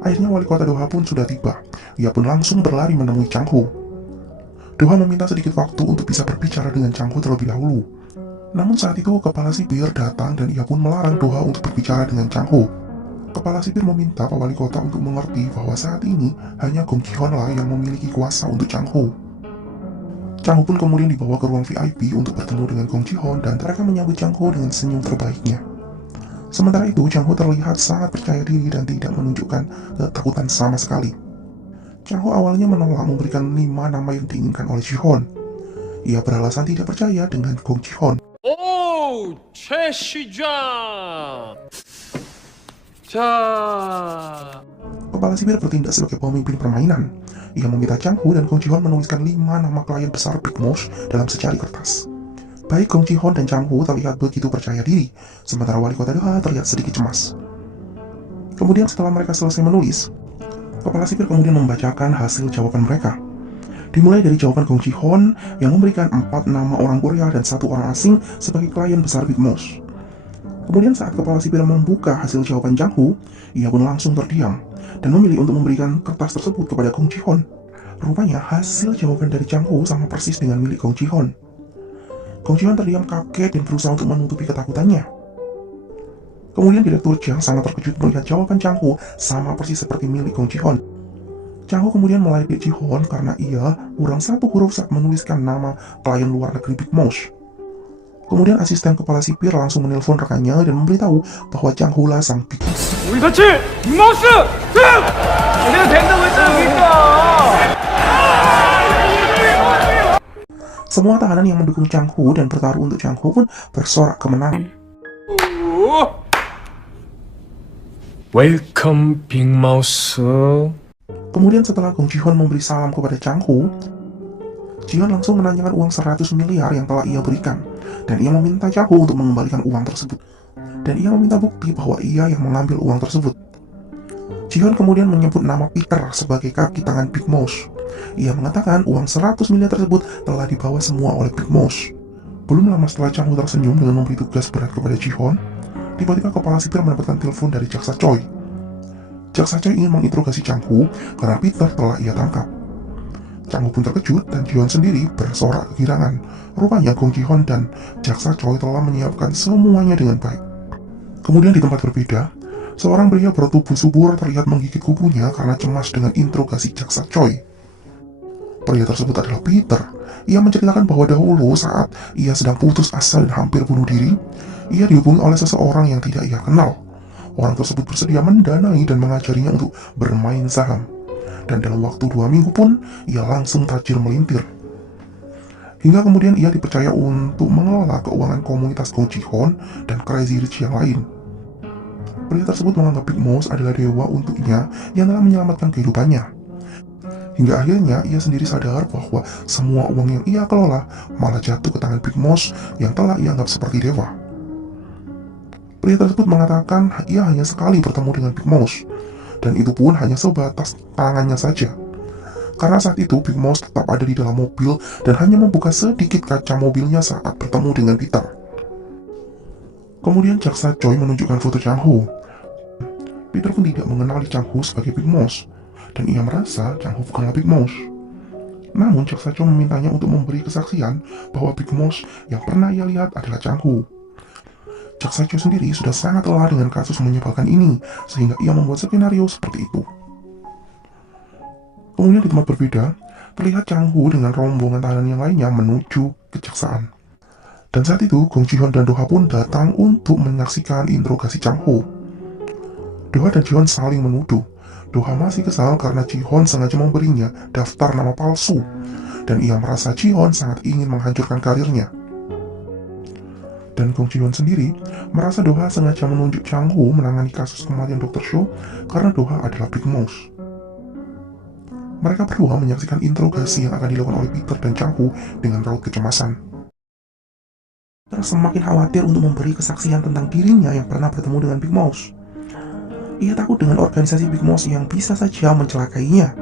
Akhirnya wali kota Doha pun sudah tiba. Ia pun langsung berlari menemui Chang Ho. Doha meminta sedikit waktu untuk bisa berbicara dengan Chang Ho terlebih dahulu. Namun saat itu kepala sipir datang dan ia pun melarang Doha untuk berbicara dengan Chang Ho. Kepala sipir meminta Pak Wali Kota untuk mengerti bahwa saat ini hanya Gong Ji-hon lah yang memiliki kuasa untuk Chang Ho. Chang Ho pun kemudian dibawa ke ruang VIP untuk bertemu dengan Gong Ji-hon dan mereka menyambut Chang Ho dengan senyum terbaiknya. Sementara itu, Chang Ho terlihat sangat percaya diri dan tidak menunjukkan ketakutan sama sekali. Chang Ho awalnya menolak memberikan 5 nama yang diinginkan oleh Ji-hon. Ia beralasan tidak percaya dengan Gong Ji-hon. 오, 최 시장. 자, Kepala sipir bertindak sebagai pemimpin permainan. Ia meminta Chang Ho dan Gong Ji-hon menuliskan 5 nama klien besar Big Mouse dalam secari kertas. Baik Gong Ji-hon dan Chang Ho terlihat begitu percaya diri, sementara wali kota Doha terlihat sedikit cemas. Kemudian setelah mereka selesai menulis, kepala sipir kemudian membacakan hasil jawaban mereka. Dimulai dari jawaban Gong Ji-hon yang memberikan 4 nama orang Korea dan 1 orang asing sebagai klien besar Big Mouse. Kemudian saat kepala sipir membuka hasil jawaban Chang Ho, ia pun langsung terdiam dan memilih untuk memberikan kertas tersebut kepada Gong Ji-hon. Rupanya hasil jawaban dari Chang Ho sama persis dengan milik Gong Ji-hon. Gong Ji-hon terdiam kaget dan berusaha untuk menutupi ketakutannya. Kemudian Direktur Jiang sangat terkejut melihat jawaban Chang Ho sama persis seperti milik Gong Ji-hon. Chang Ho kemudian meledek Ji-hon karena ia kurang 1 huruf saat menuliskan nama klien luar negeri Big Mouse. Kemudian asisten kepala sipir langsung menelpon rekannya dan memberitahu bahwa Chang Ho lah sang Big Mouse. 우리 같이 빅마우스 등! 내가 된다고 했잖아. Semua tahanan yang mendukung Chang Ho dan bertaruh untuk Chang Ho pun bersorak kemenangan. 웰컴 빅마우스. Kemudian setelah Gong Ji-hon memberi salam kepada Chang Ho, Ji-hon langsung menanyakan uang 100 miliar yang telah ia berikan, dan ia meminta Chang Ho untuk mengembalikan uang tersebut. Dan ia meminta bukti bahwa ia yang mengambil uang tersebut. Ji-hon kemudian menyebut nama Peter sebagai kaki tangan Big Mouse. Ia mengatakan uang 100 miliar tersebut telah dibawa semua oleh Big Mouse. Belum lama setelah Chang Ho tersenyum dengan memberi tugas berat kepada Ji-hon, tiba-tiba kepala sipir mendapatkan telepon dari Jaksa Choi. Jaksa Choi ingin menginterogasi Chang Ho karena Peter telah ia tangkap. Chang Ho pun terkejut dan Ji-hon sendiri bersorak kegirangan. Rupanya Gong Ji-hon dan Jaksa Choi telah menyiapkan semuanya dengan baik. Kemudian di tempat berbeda, seorang pria bertubuh subur terlihat menggigit kukunya karena cemas dengan interogasi Jaksa Choi. Pria tersebut adalah Peter. Ia menceritakan bahwa dahulu saat ia sedang putus asa dan hampir bunuh diri, ia dihubungi oleh seseorang yang tidak ia kenal. Orang tersebut bersedia mendanai dan mengajarinya untuk bermain saham. Dan dalam waktu 2 minggu pun, ia langsung tajir melintir. Hingga kemudian ia dipercaya untuk mengelola keuangan komunitas Gong Ji-hon dan Crazy Rich yang lain. Pria tersebut menganggap Big Mouse adalah dewa untuknya yang telah menyelamatkan kehidupannya. Hingga akhirnya ia sendiri sadar bahwa semua uang yang ia kelola malah jatuh ke tangan Big Mouse yang telah ia anggap seperti dewa. Pria tersebut mengatakan ia hanya sekali bertemu dengan Big Mouse, dan itu pun hanya sebatas tangannya saja. Karena saat itu Big Mouse tetap ada di dalam mobil dan hanya membuka sedikit kaca mobilnya saat bertemu dengan Peter. Kemudian Jaksa Choi menunjukkan foto Chang Ho. Peter pun tidak mengenali Chang Ho sebagai Big Mouse, dan ia merasa Chang Ho bukanlah Big Mouse. Namun Jaksa Choi memintanya untuk memberi kesaksian bahwa Big Mouse yang pernah ia lihat adalah Chang Ho. Jaksa Choi sendiri sudah sangat lelah dengan kasus menyebalkan ini, sehingga ia membuat skenario seperti itu. Kemudian di tempat berbeda, terlihat Chang Ho dengan rombongan tahanan yang lainnya menuju kejaksaan. Dan saat itu, Gong Ji-hon dan Doha pun datang untuk menyaksikan interogasi Chang Ho. Doha dan Ji-hon saling menuduh. Doha masih kesal karena Ji-hon sengaja memberinya daftar nama palsu, dan ia merasa Ji-hon sangat ingin menghancurkan karirnya. Dan Gong Ji-hon sendiri merasa Doha sengaja menunjuk Chang Ho menangani kasus kematian Dr. Cho karena Doha adalah Big Mouse. Mereka berdua menyaksikan interogasi yang akan dilakukan oleh Peter dan Chang Ho dengan raut kecemasan. Peter semakin khawatir untuk memberi kesaksian tentang dirinya yang pernah bertemu dengan Big Mouse. Ia takut dengan organisasi Big Mouse yang bisa saja mencelakainya.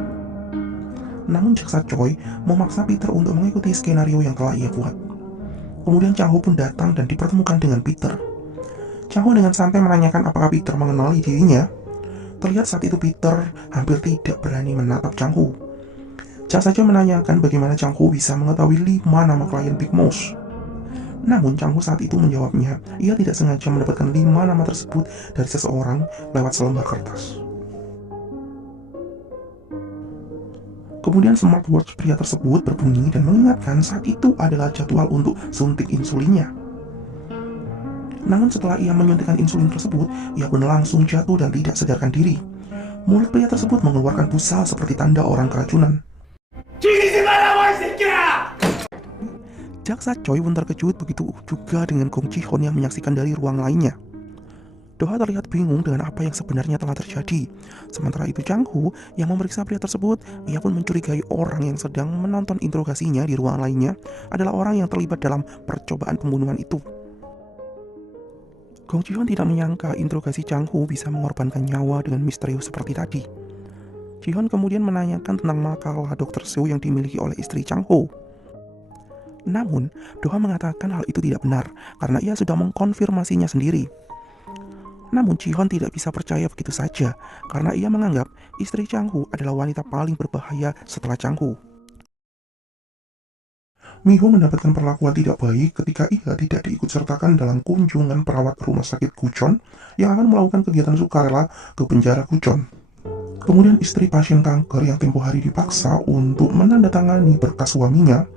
Namun Jaksa Choi memaksa Peter untuk mengikuti skenario yang telah ia buat. Kemudian Chang Ho pun datang dan dipertemukan dengan Peter. Chang Ho dengan santai menanyakan apakah Peter mengenali dirinya. Terlihat saat itu Peter hampir tidak berani menatap Chang Ho. Chang saja menanyakan bagaimana Chang Ho bisa mengetahui 5 nama klien Big Mouse. Namun Chang Ho saat itu menjawabnya, ia tidak sengaja mendapatkan 5 nama tersebut dari seseorang lewat selembar kertas. Kemudian smartwatch pria tersebut berbunyi dan mengingatkan saat itu adalah jadwal untuk suntik insulinnya. Namun setelah ia menyuntikkan insulin tersebut, ia pun langsung jatuh dan tidak sadarkan diri. Mulut pria tersebut mengeluarkan busa seperti tanda orang keracunan. Jaksa Choi pun terkejut, begitu juga dengan Gong Ji-hoon yang menyaksikan dari ruang lainnya. Do-ha terlihat bingung dengan apa yang sebenarnya telah terjadi. Sementara itu Chang Ho yang memeriksa pria tersebut, ia pun mencurigai orang yang sedang menonton interogasinya di ruang lainnya adalah orang yang terlibat dalam percobaan pembunuhan itu. Gong Ji-hoon tidak menyangka interogasi Chang Ho bisa mengorbankan nyawa dengan misterius seperti tadi. Ji-hoon kemudian menanyakan tentang makalah Dr. Seo yang dimiliki oleh istri Chang Ho. Namun, Do-ha mengatakan hal itu tidak benar karena ia sudah mengkonfirmasinya sendiri. Namun Ji-hoon tidak bisa percaya begitu saja karena ia menganggap istri Chang Ho adalah wanita paling berbahaya setelah Chang Ho. Mi-ho mendapatkan perlakuan tidak baik ketika ia tidak diikutsertakan dalam kunjungan perawat rumah sakit Gucheon yang akan melakukan kegiatan sukarela ke penjara Gucheon. Kemudian istri pasien kanker yang tempo hari dipaksa untuk menandatangani berkas suaminya,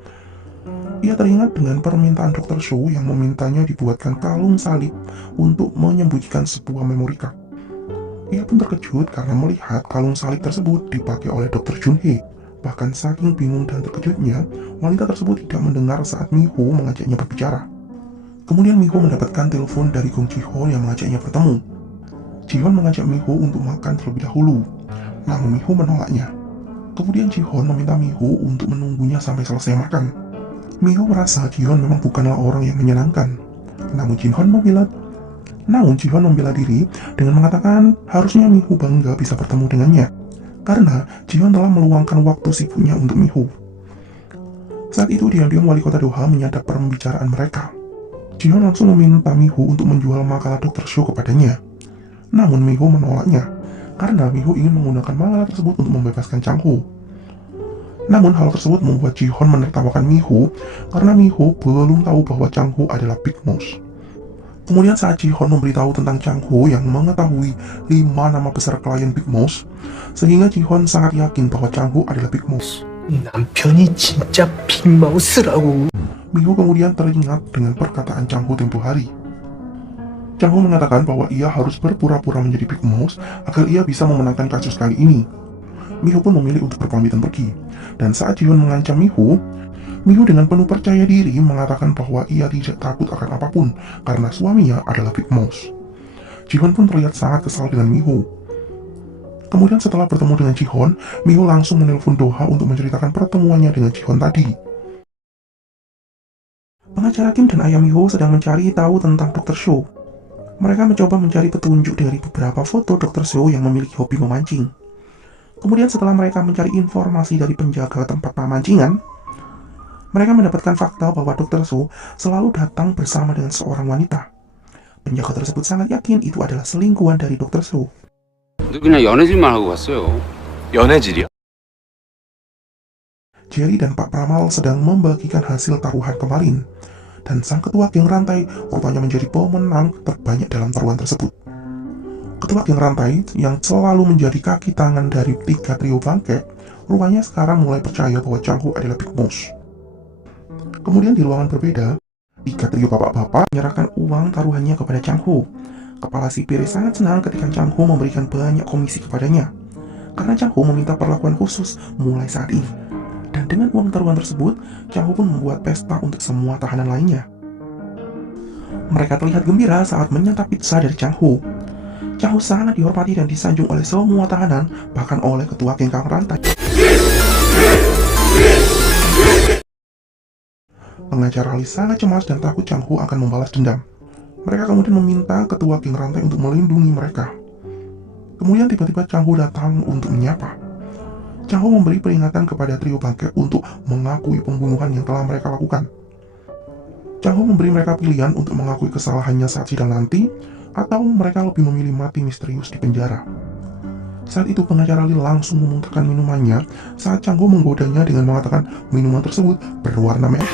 ia teringat dengan permintaan Dr. Seo yang memintanya dibuatkan kalung salib untuk menyembunyikan sebuah memory card. Ia pun terkejut karena melihat kalung salib tersebut dipakai oleh Dr. Jun-hee. Bahkan saking bingung dan terkejutnya, wanita tersebut tidak mendengar saat Mi-ho mengajaknya berbicara. Kemudian Mi-ho mendapatkan telepon dari Gong Ji-hoon yang mengajaknya bertemu. Ji-hoon mengajak Mi-ho untuk makan terlebih dahulu, namun Mi-ho menolaknya. Kemudian Ji-hoon meminta Mi-ho untuk menunggunya sampai selesai makan. Mi-ho merasa Ji-hoon memang bukanlah orang yang menyenangkan. Namun Ji-hoon membela diri dengan mengatakan harusnya Mi-ho bangga bisa bertemu dengannya, karena Ji-hoon telah meluangkan waktu sibuknya untuk Mi-ho. Saat itu diam-diam wali kota Do-ha menyadap pembicaraan mereka. Ji-hoon langsung meminta Mi-ho untuk menjual makalah Dr. Seo kepadanya. Namun Mi-ho menolaknya, karena Mi-ho ingin menggunakan makalah tersebut untuk membebaskan Chang Ho. Namun hal tersebut membuat Ji-hoon menertawakan Mi-ho karena Mi-ho belum tahu bahwa Chang Ho adalah Big Mouse. Kemudian saat Ji-hoon memberitahu tentang Chang Ho yang mengetahui 5 nama besar klien Big Mouse, sehingga Ji-hoon sangat yakin bahwa Chang Ho adalah Big Mouse. 남편이 진짜 빅마우스라고. Mi-ho kemudian teringat dengan perkataan Chang Ho tempo hari. Chang Ho mengatakan bahwa ia harus berpura-pura menjadi Big Mouse agar ia bisa memenangkan kasus kali ini. Mi-ho pun memilih untuk berpamitan pergi. Dan saat Ji-hoon mengancam Mi-ho dengan penuh percaya diri mengatakan bahwa ia tidak takut akan apapun karena suaminya adalah Big Mouse. Ji-hoon pun terlihat sangat kesal dengan Mi-ho. Kemudian setelah bertemu dengan Ji-hoon, Mi-ho langsung menelpon Do-ha untuk menceritakan pertemuannya dengan Ji-hoon tadi. Pengacara Kim dan ayah Mi-ho sedang mencari tahu tentang Dr. Seo. Mereka mencoba mencari petunjuk dari beberapa foto Dr. Seo yang memiliki hobi memancing. Kemudian setelah mereka mencari informasi dari penjaga tempat pemancingan, mereka mendapatkan fakta bahwa Dr. Seo selalu datang bersama dengan seorang wanita. Penjaga tersebut sangat yakin itu adalah selingkuhan dari Dr. Seo. 그냥 연애질만 하고 갔어요. 연애질이요? Jerry dan Pak Pramal sedang membagikan hasil taruhan kemarin, dan sang ketua geng rantai rupanya menjadi pemenang terbanyak dalam taruhan tersebut. Ketua geng rantai yang selalu menjadi kaki tangan dari 3 trio bangke, rupanya sekarang mulai percaya bahwa Chang Ho adalah Big Mouse. Kemudian di ruangan berbeda, 3 trio bapak-bapak menyerahkan uang taruhannya kepada Chang Ho. Kepala sipir sangat senang ketika Chang Ho memberikan banyak komisi kepadanya, karena Chang Ho meminta perlakuan khusus mulai saat ini. Dan dengan uang taruhan tersebut, Chang Ho pun membuat pesta untuk semua tahanan lainnya. Mereka terlihat gembira saat menyantap pizza dari Chang Ho. Chang Ho sangat dihormati dan disanjung oleh semua tahanan, bahkan oleh ketua geng rantai. Pengacara Lee sangat cemas dan takut Chang Ho akan membalas dendam. Mereka kemudian meminta ketua geng rantai untuk melindungi mereka. Kemudian tiba-tiba Chang Ho datang untuk menyapa. Chang Ho memberi peringatan kepada trio bangke untuk mengakui pembunuhan yang telah mereka lakukan. Chang Ho memberi mereka pilihan untuk mengakui kesalahannya saat sidang nanti, atau mereka lebih memilih mati misterius di penjara. Saat itu pengacara Lee langsung memuntahkan minumannya saat Chang Ho menggodanya dengan mengatakan minuman tersebut berwarna merah.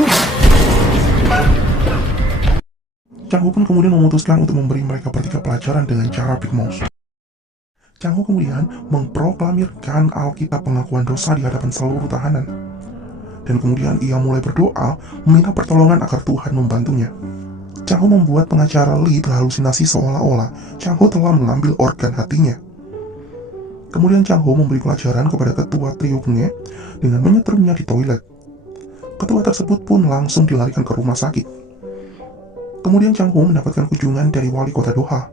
Chang Ho pun kemudian memutuskan untuk memberi mereka bertiga pelajaran dengan cara Big Mouth. Chang Ho kemudian memproklamirkan Alkitab pengakuan dosa di hadapan seluruh tahanan. Dan kemudian ia mulai berdoa meminta pertolongan agar Tuhan membantunya. Chang Ho membuat pengacara Lee berhalusinasi seolah-olah Chang Ho telah mengambil organ hatinya. Kemudian Chang Ho memberi pelajaran kepada ketua trio Benge dengan menyetrumnya di toilet. Ketua tersebut pun langsung dilarikan ke rumah sakit. Kemudian Chang Ho mendapatkan kunjungan dari wali kota Doha.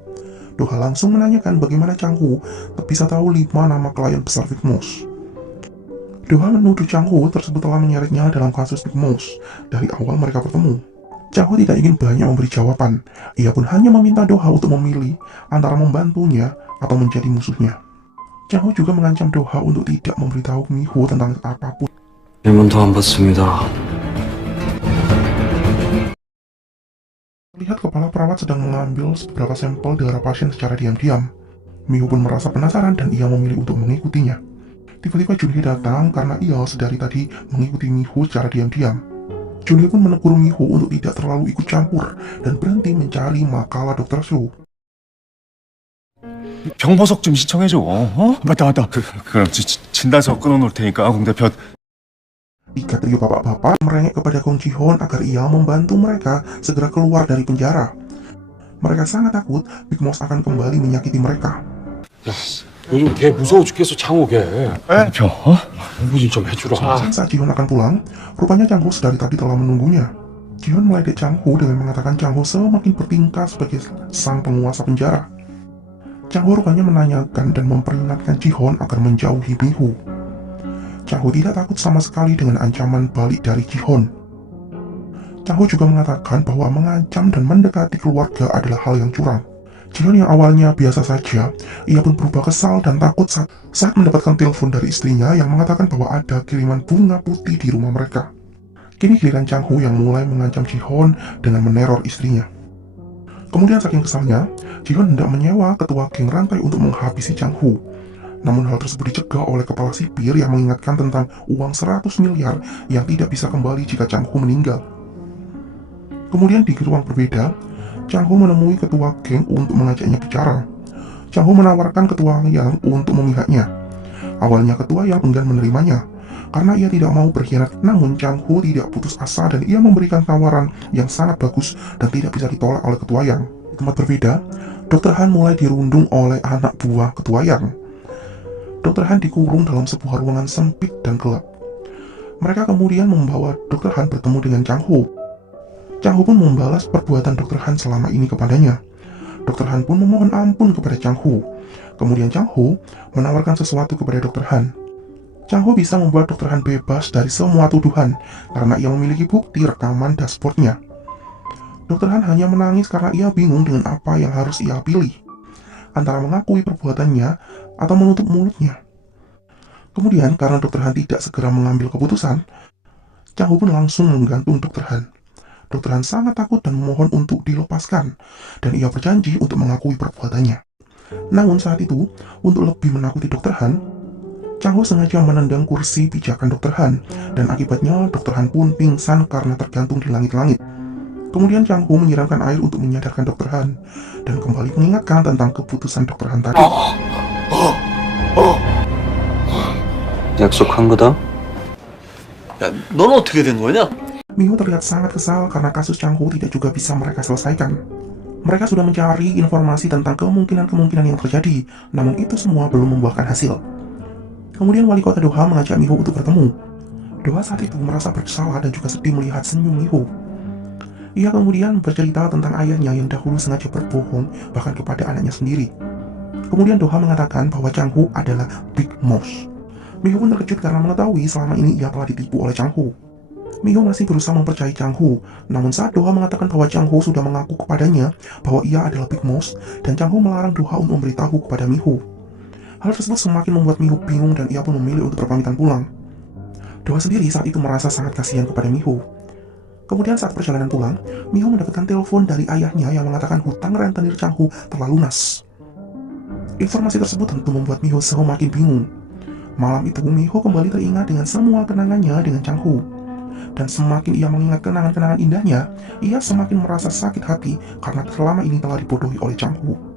Doha langsung menanyakan bagaimana Chang Ho bisa tahu 5 nama klien besar Big Mouth. Doha menuduh Chang Ho tersebut telah menyeretnya dalam kasus Big Mouth dari awal mereka bertemu. Chang Ho tidak ingin banyak memberi jawaban. Ia pun hanya meminta Doha untuk memilih antara membantunya atau menjadi musuhnya. Chang Ho juga mengancam Doha untuk tidak memberitahu Mi-ho tentang apapun. 일문도 안 받습니다. Lihat kepala perawat sedang mengambil beberapa sampel darah pasien secara diam-diam. Mi-ho pun merasa penasaran dan ia memilih untuk mengikutinya. Tiba-tiba Junhee datang karena ia sedari tadi mengikuti Mi-ho secara diam-diam. Junhee pun menegur Mi-ho untuk tidak terlalu ikut campur dan berhenti mencari makalah Dr. Soo. 병보석 좀 신청해줘. 맞다. 그럼 진단서 끊어놓을 테니까 공 대표. Tiga trio bapak-bapak merengek kepada Gong Ji-hoon agar ia membantu mereka segera keluar dari penjara. Mereka sangat takut Big Mouth akan kembali menyakiti mereka. 요즘 걔 무서워 죽겠어 창호 걔. 대표. 공부 좀 해주라. Saat Ji-hoon akan pulang, rupanya Chang Ho sedari tadi telah menunggunya. Ji-hoon meledek Chang Ho dengan mengatakan Chang Ho semakin bertingkah sebagai sang penguasa penjara. Chang Ho rupanya menanyakan dan memperingatkan Ji-hoon agar menjauhi Mi-ho. Chang Ho tidak takut sama sekali dengan ancaman balik dari Ji-hoon. Chang Ho juga mengatakan bahwa mengancam dan mendekati keluarga adalah hal yang curang. Ji-hoon yang awalnya biasa saja, ia pun berubah kesal dan takut saat mendapatkan telepon dari istrinya yang mengatakan bahwa ada kiriman bunga putih di rumah mereka. Kini giliran Chang Ho yang mulai mengancam Ji-hoon dengan meneror istrinya. Kemudian saking kesalnya, Ji-hoon hendak menyewa ketua geng rantai untuk menghabisi Chang Ho. Namun hal tersebut dicegah oleh kepala sipir yang mengingatkan tentang uang 100 miliar yang tidak bisa kembali jika Chang Ho meninggal. Kemudian di ruang berbeda, Chang Ho menemui ketua geng untuk mengajaknya bicara. Chang Ho menawarkan ketua yang untuk memihaknya. Awalnya ketua yang enggan menerimanya, karena ia tidak mau berkhianat. Namun Chang Ho tidak putus asa dan ia memberikan tawaran yang sangat bagus dan tidak bisa ditolak oleh ketua yang. Di tempat berbeda, Dr. Han mulai dirundung oleh anak buah ketua yang. Dr. Han dikurung dalam sebuah ruangan sempit dan gelap. Mereka kemudian membawa Dr. Han bertemu dengan Chang Ho. Chang Ho pun membalas perbuatan Dr. Han selama ini kepadanya. Dr. Han pun memohon ampun kepada Chang Ho. Kemudian Chang Ho menawarkan sesuatu kepada Dr. Han. Chang Ho bisa membuat Dr. Han bebas dari semua tuduhan karena ia memiliki bukti rekaman dashboardnya. Dr. Han hanya menangis karena ia bingung dengan apa yang harus ia pilih, antara mengakui perbuatannya atau menutup mulutnya. Kemudian karena Dr. Han tidak segera mengambil keputusan, Chang Ho pun langsung menggantung Dr. Han. Dr. Han sangat takut dan memohon untuk dilepaskan, dan ia berjanji untuk mengakui perbuatannya. Namun saat itu, untuk lebih menakuti Dr. Han, Chang Ho sengaja menendang kursi pijakan Dr. Han, dan akibatnya Dr. Han pun pingsan karena tergantung di langit-langit. Kemudian Chang Ho menyiramkan air untuk menyadarkan Dr. Han, dan kembali mengingatkan tentang keputusan Dr. Han tadi. 약속한 거다. 야, 넌 어떻게 된 거냐? Mi-ho terlihat sangat kesal karena kasus Chang Ho tidak juga bisa mereka selesaikan. Mereka sudah mencari informasi tentang kemungkinan-kemungkinan yang terjadi, namun itu semua belum membuahkan hasil. Kemudian wali kota Doha mengajak Mi-ho untuk bertemu. Doha saat itu merasa bersalah dan juga sedih melihat senyum Mi-ho. Ia kemudian bercerita tentang ayahnya yang dahulu sengaja berbohong bahkan kepada anaknya sendiri. Kemudian Doha mengatakan bahwa Chang Ho adalah Big Mouth. Mi-ho pun terkejut karena mengetahui selama ini ia telah ditipu oleh Chang Ho. Mi-ho masih berusaha mempercayai Chang Ho, namun saat Doha mengatakan bahwa Chang Ho sudah mengaku kepadanya bahwa ia adalah Big Mouth, dan Chang Ho melarang Doha untuk memberitahu kepada Mi-ho. Hal tersebut semakin membuat Mi-ho bingung dan ia pun memilih untuk berpamitan pulang. Doha sendiri saat itu merasa sangat kasihan kepada Mi-ho. Kemudian saat perjalanan pulang, Miho mendapatkan telepon dari ayahnya yang mengatakan hutang rentenir Changhu telah lunas. Informasi tersebut tentu membuat Miho semakin bingung. Malam itu, Miho kembali teringat dengan semua kenangannya dengan Changhu. Dan semakin ia mengingat kenangan-kenangan indahnya, ia semakin merasa sakit hati karena selama ini telah dibodohi oleh Changhu.